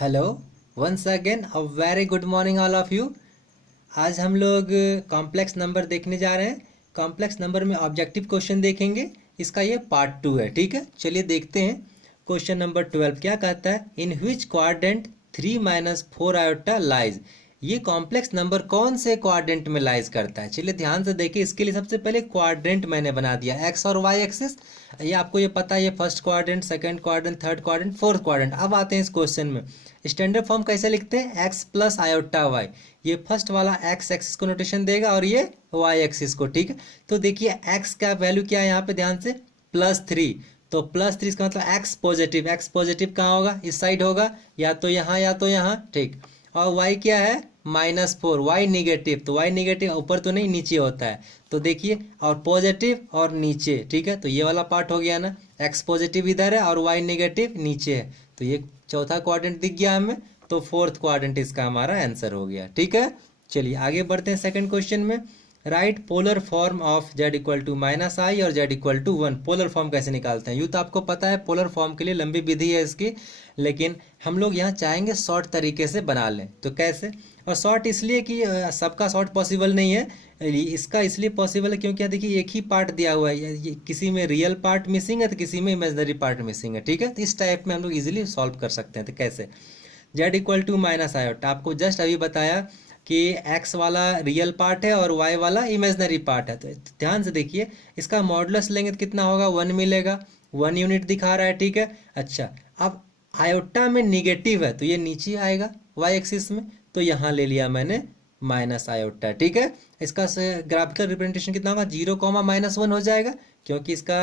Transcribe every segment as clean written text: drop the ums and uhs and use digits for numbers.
Hello, once again a very good morning all of you. आज हम लोग complex number देखने जा रहे हैं। कॉम्प्लेक्स नंबर में ऑब्जेक्टिव क्वेश्चन देखेंगे। इसका ये पार्ट 2 है। ठीक है, चलिए देखते हैं। क्वेश्चन नंबर 12 क्या कहता है? इन विच क्वाड्रेंट 3 - 4 आयोटा लाइज। ये कॉम्प्लेक्स नंबर कौन से क्वाड्रेंट में लाइज करता है? चलिए ध्यान से देखिए। इसके लिए सबसे पहले क्वाड्रेंट मैंने बना दिया, एक्स और वाई एक्सिस। ये आपको ये पता है, ये first quadrant, second quadrant, third quadrant, fourth quadrant. अब आते हैं इस क्वेश्चन में। स्टैंडर्ड फॉर्म कैसे लिखते हैं? X plus iota Y. ये फर्स्ट वाला एक्स एक्सिस को नोटेशन देगा और ये वाई एक्सिस को। ठीक है, तो देखिए एक्स का वैल्यू क्या है यहाँ पे, ध्यान से, +3। तो +3 इसका मतलब एक्स पॉजिटिव। एक्स पॉजिटिव कहाँ होगा? इस साइड होगा, या तो यहाँ या तो यहाँ। ठीक, और वाई क्या है? -4। वाई निगेटिव, तो वाई निगेटिव ऊपर तो नहीं, नीचे होता है। तो देखिए, और पॉजिटिव और नीचे। ठीक है, तो ये वाला पार्ट हो गया ना। एक्स पॉजिटिव इधर है और वाई निगेटिव नीचे है, तो ये चौथा क्वाड्रेंट दिख गया हमें। तो फोर्थ क्वाड्रेंट इसका हमारा आंसर हो गया। ठीक है, चलिए आगे बढ़ते हैं सेकंड क्वेश्चन में। Right polar form of z = -i और z = 1। पोलर फॉर्म कैसे निकालते हैं? यूँ तो आपको पता है, पोलर फॉर्म के लिए लंबी विधि है इसकी, लेकिन हम लोग यहाँ चाहेंगे शॉर्ट तरीके से बना लें। तो कैसे? और शॉर्ट इसलिए कि सबका शॉर्ट पॉसिबल नहीं है। इसका इसलिए पॉसिबल है क्योंकि यहाँ देखिए एक ही पार्ट दिया हुआ है। ये किसी में रियल पार्ट मिसिंग है तो किसी में इमेजनरी पार्ट मिसिंग है। ठीक है, तो इस टाइप में हम लोग इजीली सॉल्व कर सकते हैं। तो कैसे? z = -i। आपको जस्ट अभी बताया कि x वाला रियल पार्ट है और y वाला इमेजनरी पार्ट है। तो ध्यान से देखिए, इसका मॉडुलस लेंगे तो कितना होगा? 1 मिलेगा। 1 यूनिट दिखा रहा है। ठीक है, अच्छा, अब आयोटा में निगेटिव है तो ये नीचे आएगा y एक्सिस में, तो यहाँ ले लिया मैंने माइनस आयोटा। ठीक है, इसका ग्राफिकल रिप्रेजेंटेशन कितना होगा? 0, -1 हो जाएगा, क्योंकि इसका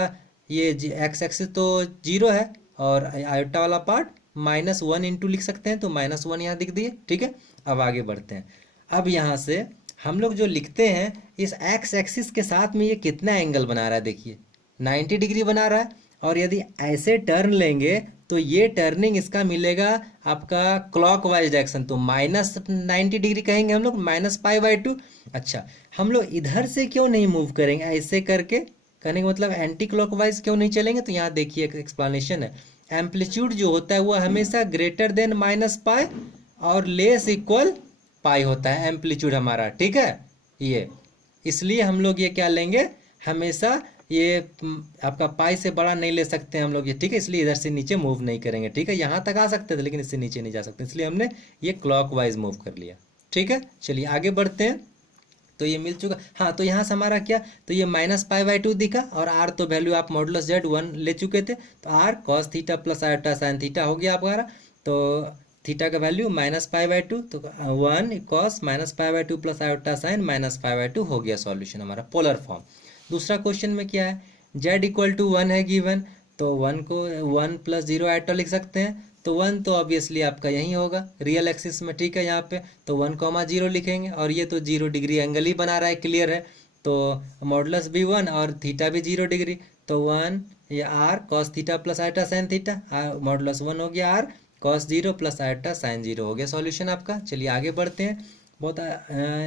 ये x एक्सिस तो 0 है और आयोटा वाला पार्ट -1 इंटू लिख सकते हैं, तो -1 यहाँ दिख दिए। ठीक है, अब आगे बढ़ते हैं। अब यहाँ से हम लोग जो लिखते हैं, इस एक्स एक्सिस के साथ में ये कितना एंगल बना रहा है? देखिए 90 डिग्री बना रहा है। और यदि ऐसे टर्न लेंगे तो ये टर्निंग इसका मिलेगा आपका क्लॉकवाइज डायरेक्शन, तो -90 डिग्री कहेंगे हम लोग, -π/2। अच्छा, हम लोग इधर से क्यों नहीं मूव करेंगे? ऐसे करके कहने का मतलब एंटी क्लॉकवाइज क्यों नहीं चलेंगे? तो यहाँ देखिए एक एक्सप्लेनेशन है। एम्पलीट्यूड जो होता है वो हमेशा ग्रेटर देन -π और लेस इक्वल पाई होता है एम्पलीट्यूड हमारा। ठीक है, ये इसलिए हम लोग ये क्या लेंगे, हमेशा ये आपका पाई से बड़ा नहीं ले सकते हम लोग ये। ठीक है, इसलिए इधर से नीचे मूव नहीं करेंगे। ठीक है, यहाँ तक आ सकते थे लेकिन इससे नीचे नहीं जा सकते, इसलिए हमने ये क्लॉकवाइज मूव कर लिया। ठीक है, चलिए आगे बढ़ते हैं। तो ये मिल चुका। हाँ, तो यहाँ से हमारा क्या, तो ये -π/2 दिखा, और r तो वैल्यू आप मॉडुलस z 1 ले चुके थे, तो r cos theta plus iota sine theta हो गया आपका। तो थीटा का वैल्यू -π/2, तो 1 cos -π/2 प्लस आयोटा साइन -π/2 हो गया सॉल्यूशन हमारा, पोलर फॉर्म। दूसरा क्वेश्चन में क्या है? z = 1 है गिवन, तो 1 को 1 + 0 आयोटा लिख सकते हैं। तो 1 तो ऑब्वियसली आपका यही होगा रियल एक्सिस में। ठीक है, यहाँ पे तो 1, 0 लिखेंगे, और ये तो 0 डिग्री एंगल ही बना रहा है, क्लियर है। तो मॉडुलस भी 1 और थीटा भी 0 डिग्री, तो 1 ये r cos theta plus iota sine theta, modulus 1 हो गया, r cos 0 plus iota sine 0 हो गया सॉल्यूशन आपका। चलिए आगे बढ़ते हैं। बहुत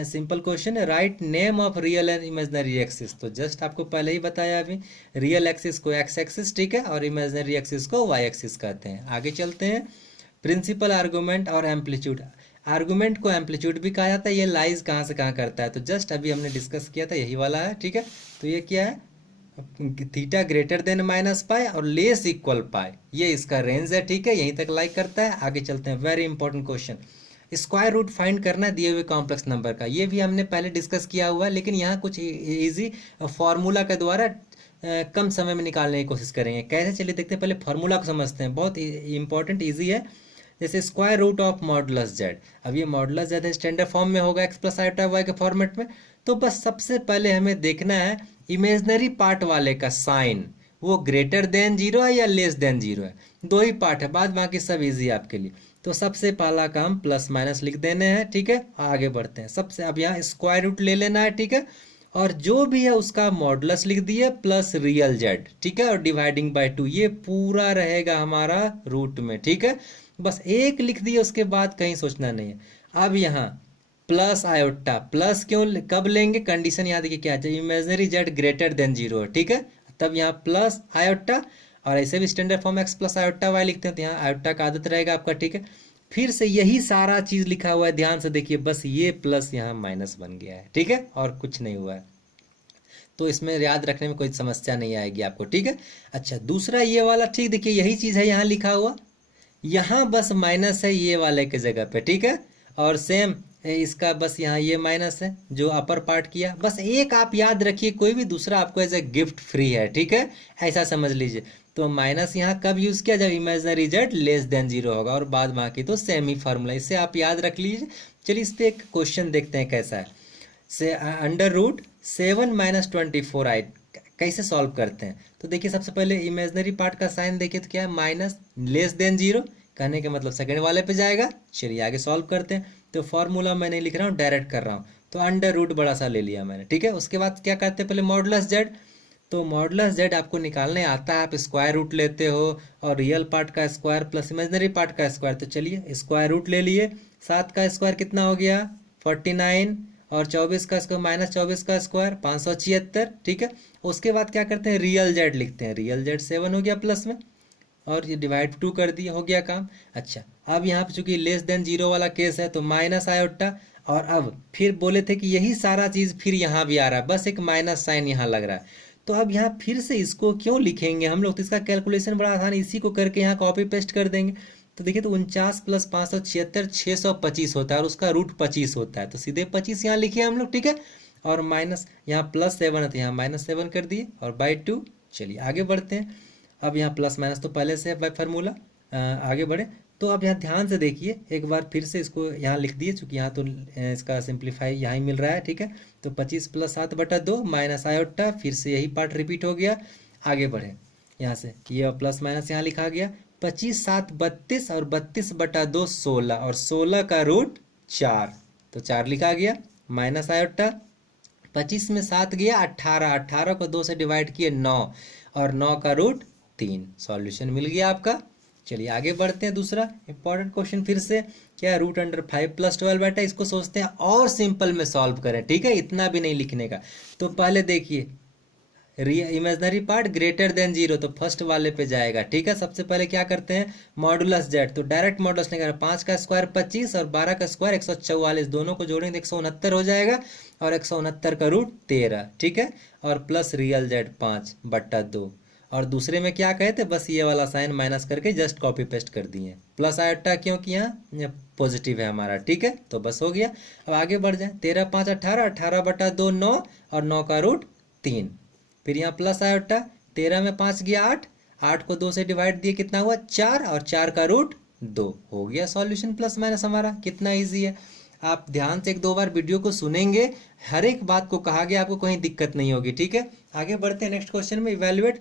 सिंपल क्वेश्चन है। Write name of real and imaginary axis. तो जस्ट आपको पहले ही बताया अभी, रियल एक्सिस को एक्स एक्सिस, ठीक है, और इमेजनरी एक्सिस को वाई एक्सिस कहते हैं। आगे चलते हैं। प्रिंसिपल आर्गूमेंट और एम्पलीट्यूड। आर्गूमेंट को एम्पलीट्यूड भी कहा जाता है। ये लाइज कहाँ से कहाँ करता है, तो जस्ट अभी हमने डिस्कस किया था, यही वाला है। ठीक है, तो ये क्या है? थीटा ग्रेटर देन -π और लेस इक्वल पाई, ये इसका रेंज है। ठीक है, यहीं तक लाइक करता है। आगे चलते हैं। Very important question, square root find करना है दिए हुए कॉम्प्लेक्स नंबर का। ये भी हमने पहले डिस्कस किया हुआ है, लेकिन यहाँ कुछ इजी फार्मूला के द्वारा कम समय में निकालने की कोशिश करेंगे। कैसे? चलिए देखते हैं, पहले फार्मूला को समझते हैं, बहुत इंपॉर्टेंट ईजी है। जैसे square root of modulus z, अब ये मॉडुलस z स्टैंडर्ड फॉर्म में होगा x + आयोटा y के फॉर्मेट में। तो बस सबसे पहले हमें देखना है इमेजनरी पार्ट वाले का साइन, वो ग्रेटर देन 0 है या लेस देन 0 है। दो ही पार्ट है, बाद बाकी सब इजी है आपके लिए। तो सबसे पहला काम प्लस माइनस लिख देने हैं। ठीक है, आगे बढ़ते हैं। सबसे अब यहाँ स्क्वायर रूट ले लेना है। ठीक है, और जो भी है उसका मॉडुलस लिख दिए प्लस रियल जेड। ठीक है, और डिवाइडिंग बाय 2, ये पूरा रहेगा हमारा रूट में। ठीक है, बस एक लिख दिए, उसके बाद कहीं सोचना नहीं है। अब यहाँ प्लस आयोटा, प्लस क्यों कब लेंगे? कंडीशन याद देखिए क्या है, इमेजनरी जेड ग्रेटर देन 0 है। ठीक है, तब यहाँ प्लस आयोटा, और ऐसे भी standard form x + iota y लिखते हैं, तो यहाँ आयोटा का आदत रहेगा आपका। ठीक है, फिर से यही सारा चीज़ लिखा हुआ है, ध्यान से देखिए, बस ये प्लस यहाँ माइनस बन गया है, ठीक है, और कुछ नहीं हुआ है। तो इसमें याद रखने में कोई समस्या नहीं आएगी आपको, ठीक है। अच्छा, दूसरा ये वाला, ठीक, देखिए यही चीज़ है यहाँ लिखा हुआ, यहाँ बस माइनस है ये वाले के जगह पे, ठीक है। और सेम इसका बस यहाँ ये माइनस है जो अपर पार्ट किया। बस एक आप याद रखिए, कोई भी दूसरा आपको एज ए गिफ्ट फ्री है, ठीक है, ऐसा समझ लीजिए। तो माइनस यहाँ कब यूज़ किया, जब imaginary Z less than zero होगा, और बाद बाकी तो सेम ही फार्मूला, इससे आप याद रख लीजिए। चलिए इस पर एक क्वेश्चन देखते हैं कैसा है। से अंडर रूट 7 - 24 आई कैसे सॉल्व करते हैं। तो देखिए सबसे पहले इमेजिनरी पार्ट का साइन देखिए, तो क्या है, माइनस लेस देन जीरो, कहने का मतलब सेकंड वाले पे जाएगा। चलिए आगे सॉल्व करते हैं। तो फॉर्मूला मैं नहीं लिख रहा हूँ, डायरेक्ट कर रहा हूँ। तो अंडर रूट बड़ा सा ले लिया मैंने, ठीक है। उसके बाद क्या करते हैं, पहले मॉडुलस जेड। तो मॉडुलस जेड आपको निकालने आता है, आप स्क्वायर रूट लेते हो, और रियल पार्ट का स्क्वायर प्लस इमेजिनरी पार्ट का स्क्वायर। तो चलिए स्क्वायर रूट ले लिए, 7 का स्क्वायर कितना हो गया 49, और 24 का स्क्वायर माइनस 24 का स्क्वायर 576, ठीक है। उसके बाद क्या करते हैं, रियल जेड लिखते हैं, रियल जेड 7 हो गया प्लस में, और ये डिवाइड 2 कर दिया, हो गया काम। अच्छा, अब यहाँ पे चूंकि लेस देन जीरो वाला केस है तो माइनस आयोटा, और अब फिर बोले थे कि यही सारा चीज़ फिर यहाँ भी आ रहा है, बस एक माइनस साइन यहाँ लग रहा है। तो अब यहाँ फिर से इसको क्यों लिखेंगे हम लोग, तो इसका कैलकुलेशन बड़ा आसान है, इसी को करके यहाँ कॉपी पेस्ट कर देंगे। तो देखिए, तो 49 + 576 625 होता है, और उसका रूट 25 होता है, तो सीधे 25 यहाँ लिखे हम लोग, ठीक है। और माइनस यहाँ +7 है तो यहाँ -7 कर दिए, और बाई 2। चलिए आगे बढ़ते हैं। अब यहाँ प्लस माइनस तो पहले से है बाई फार्मूला, आगे बढ़े। तो अब यहाँ ध्यान से देखिए, एक बार फिर से इसको यहाँ लिख दिए, चूँकि यहाँ तो इसका सिंप्लीफाई यहाँ ही मिल रहा है, ठीक है। तो 25 + 7/2 माइनस आयोटा, फिर से यही पार्ट रिपीट हो गया। आगे बढ़े यहाँ से, ये प्लस माइनस यहाँ लिखा गया, 25 × 7 = 32, और 32/2 16, और 16 का रूट 4, तो 4 लिखा गया। माइनस आयोटा, 25 में 7 गया 18, 18 को 2 से डिवाइड किए 9, और 9 का रूट 3, सॉल्यूशन मिल गया आपका। चलिए आगे बढ़ते हैं। दूसरा इंपॉर्टेंट क्वेश्चन फिर से, क्या √5 + 12 बेटा, इसको सोचते हैं और सिंपल में सॉल्व करें, ठीक है, इतना भी नहीं लिखने का। तो पहले देखिए, imaginary part greater than zero, तो फर्स्ट वाले पे जाएगा, ठीक है। सबसे पहले क्या करते हैं, मॉडुलस जेड, तो डायरेक्ट मॉडुलस नहीं करना, 5 का स्क्वायर 25, और 12 का स्क्वायर 144, दोनों को जोड़ेंगे 169 हो जाएगा, और 169 का रूट 13, ठीक है। और प्लस रियल जेड 5/2, और दूसरे में क्या कहे थे, बस ये वाला साइन माइनस करके जस्ट कॉपी पेस्ट कर दिए, प्लस आयोटा क्योंकि यहाँ पॉजिटिव है हमारा, ठीक है। तो बस हो गया। अब आगे बढ़ जाए, 13 × 5 = 18, 18/2 9, और 9 का रूट 3, फिर यहाँ प्लस आयोटा, 13 में 5 गया 8, 8 को 2 से डिवाइड दिए, कितना हुआ 4, और 4 का रूट 2, हो गया सॉल्यूशन प्लस माइनस हमारा। कितना ईजी है, आप ध्यान से 1-2 बार वीडियो को सुनेंगे, हर एक बात को कहा गया, आपको कहीं दिक्कत नहीं होगी, ठीक है। आगे बढ़ते हैं नेक्स्ट क्वेश्चन में, इवेल्युएट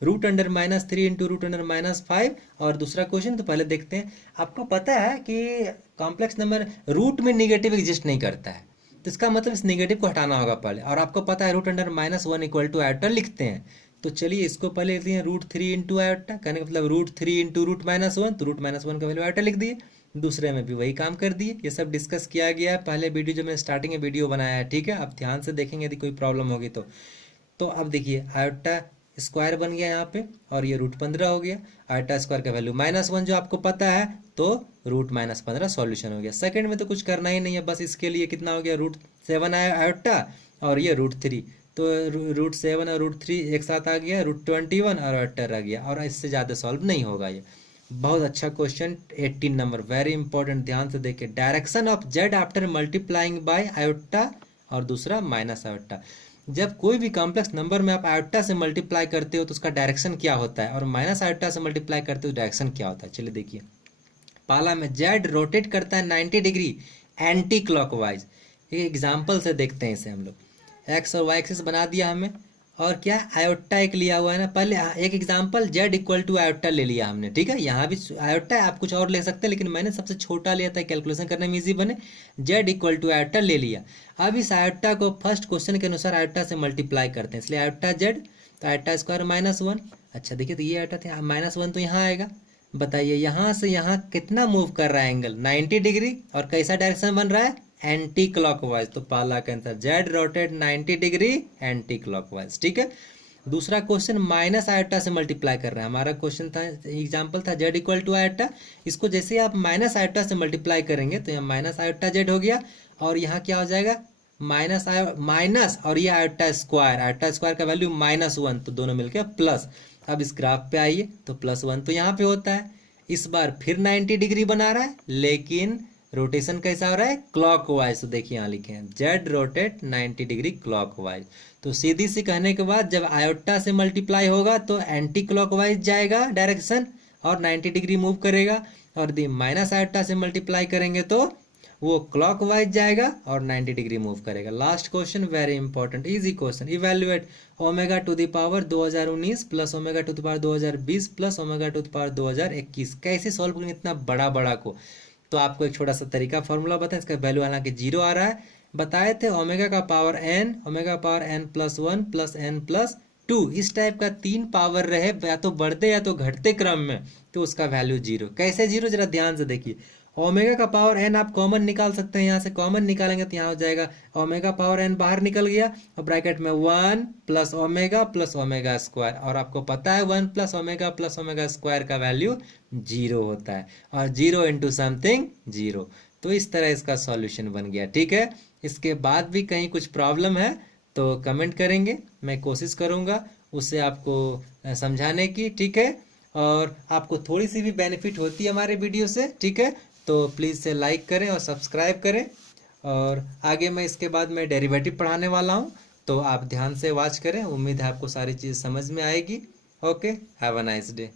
√3 × √5, और दूसरा क्वेश्चन। तो पहले देखते हैं, आपको पता है कि कॉम्प्लेक्स नंबर रूट में निगेटिव एग्जिस्ट नहीं करता है, तो इसका मतलब इस नेगेटिव को हटाना होगा पहले, और आपको पता है √1 = आयोटा लिखते हैं। तो चलिए इसको पहले लिखते हैं √3 × आयोटा, कहने का मतलब √3 × √-1, तो √-1 का वैल्यू आयोटा लिख दिए। दूसरे में भी वही काम कर दिए, ये सब डिस्कस किया गया है पहले वीडियो, जो मैंने स्टार्टिंग में वीडियो बनाया है, ठीक है। आप ध्यान से देखेंगे, यदि कोई प्रॉब्लम होगी तो अब देखिए, आयोटा स्क्वायर बन गया यहाँ पे, और ये √15 हो गया। आयोटा स्क्वायर का वैल्यू -1 जो आपको पता है, तो √-15 सॉल्यूशन हो गया। सेकंड में तो कुछ करना ही नहीं है, बस इसके लिए कितना हो गया, √7 आयोटा, और ये √3, तो √7 और √3 एक साथ आ गया, √21 और आयोटा आ गया, और इससे ज़्यादा सॉल्व नहीं होगा। ये बहुत अच्छा क्वेश्चन, 18 नंबर, वेरी इंपॉर्टेंट, ध्यान से देखिए। Direction of Z after multiplying by iota, और दूसरा माइनस आयोटा। जब कोई भी कॉम्प्लेक्स नंबर में आप आयोटा से मल्टीप्लाई करते हो तो उसका डायरेक्शन क्या होता है, और माइनस आयोटा से मल्टीप्लाई करते हो तो डायरेक्शन क्या होता है। चलिए देखिए, पाला में जेड रोटेट करता है 90 डिग्री एंटी क्लॉकवाइज। एक एग्जाम्पल से देखते हैं इसे हम लोग। एक्स और वाई एक्सिस बना दिया हमें, और क्या आयोटा एक लिया हुआ है ना, पहले एक एग्जाम्पल जेड = आयोटा ले लिया हमने, ठीक है। यहाँ भी आयोटा है, आप कुछ और ले सकते हैं, लेकिन मैंने सबसे छोटा लिया था कैलकुलेशन करने में ईजी बने, जेड = आयोटा ले लिया। अब इस आयोटा को फर्स्ट क्वेश्चन के अनुसार आयोटा से मल्टीप्लाई करते हैं, इसलिए आयोटा जेड, तो आयोटा स्क्वायर -1। अच्छा देखिए, तो ये आयोटा था, -1 तो यहाँ आएगा। बताइए यहाँ से यहाँ कितना मूव कर रहा है एंगल, 90 डिग्री, और कैसा डायरेक्शन बन रहा है, एंटी क्लॉकवाइज। तो पहला का answer, Z rotate 90 degree anti clockwise, ठीक है। दूसरा क्वेश्चन माइनस आयोटा से मल्टीप्लाई कर रहे हैं। हमारा क्वेश्चन था, एग्जाम्पल था जेड इक्वल टू आयोटा। इसको जैसे ही आप माइनस आयोटा से मल्टीप्लाई करेंगे तो यहाँ माइनस आयोटा जेड हो गया, और यहाँ क्या हो जाएगा माइनस और ये आयोटा स्क्वायर का वैल्यू -1, तो दोनों मिलकर प्लस। अब इस ग्राफ पे आइए तो +1 तो यहाँ पे होता है। इस बार फिर 90 डिग्री बना रहा है, लेकिन रोटेशन कैसा हो रहा है, क्लॉकवाइज। तो देखिए यहाँ लिखे हैं जेड रोटेट 90 डिग्री क्लॉकवाइज। तो सीधी सी कहने के बाद जब आयोटा से मल्टीप्लाई होगा तो एंटी क्लॉकवाइज जाएगा डायरेक्शन और 90 डिग्री मूव करेगा, और दी माइनस आयोटा से मल्टीप्लाई करेंगे तो वो क्लॉकवाइज जाएगा और 90 डिग्री मूव करेगा। Last question very important, easy question. Evaluate omega to the power 2019 plus omega to the power 2020 plus omega to the power 2021। कैसे सॉल्व करेंगे इतना बड़ा बड़ा को? तो आपको एक छोटा सा तरीका फॉर्मूला बताएं। इसका वैल्यू हालांकि 0 आ रहा है, बताए थे ओमेगा का power n, omega power n plus 1 plus n plus 2, इस टाइप का 3 पावर रहे या तो बढ़ते या तो घटते क्रम में, तो उसका वैल्यू 0। कैसे 0, जरा ध्यान से देखिए। ओमेगा का पावर n आप कॉमन निकाल सकते हैं, यहाँ से कॉमन निकालेंगे तो यहाँ हो जाएगा ओमेगा पावर n बाहर निकल गया, और ब्रैकेट में 1 प्लस ओमेगा स्क्वायर, और आपको पता है 1 प्लस ओमेगा स्क्वायर का वैल्यू 0 होता है, और 0 इंटू समथिंग 0। तो इस तरह इसका सॉल्यूशन बन गया। ठीक है, इसके बाद भी कहीं कुछ प्रॉब्लम है तो कमेंट करेंगे, मैं कोशिश करूँगा उससे आपको समझाने की। ठीक है, और आपको थोड़ी सी भी बेनिफिट होती है हमारे वीडियो से, ठीक है, तो प्लीज़ से लाइक करें और सब्सक्राइब करें। और आगे मैं इसके बाद मैं डेरिवेटिव पढ़ाने वाला हूं, तो आप ध्यान से वॉच करें। उम्मीद है आपको सारी चीज़ समझ में आएगी। Okay, have a nice day.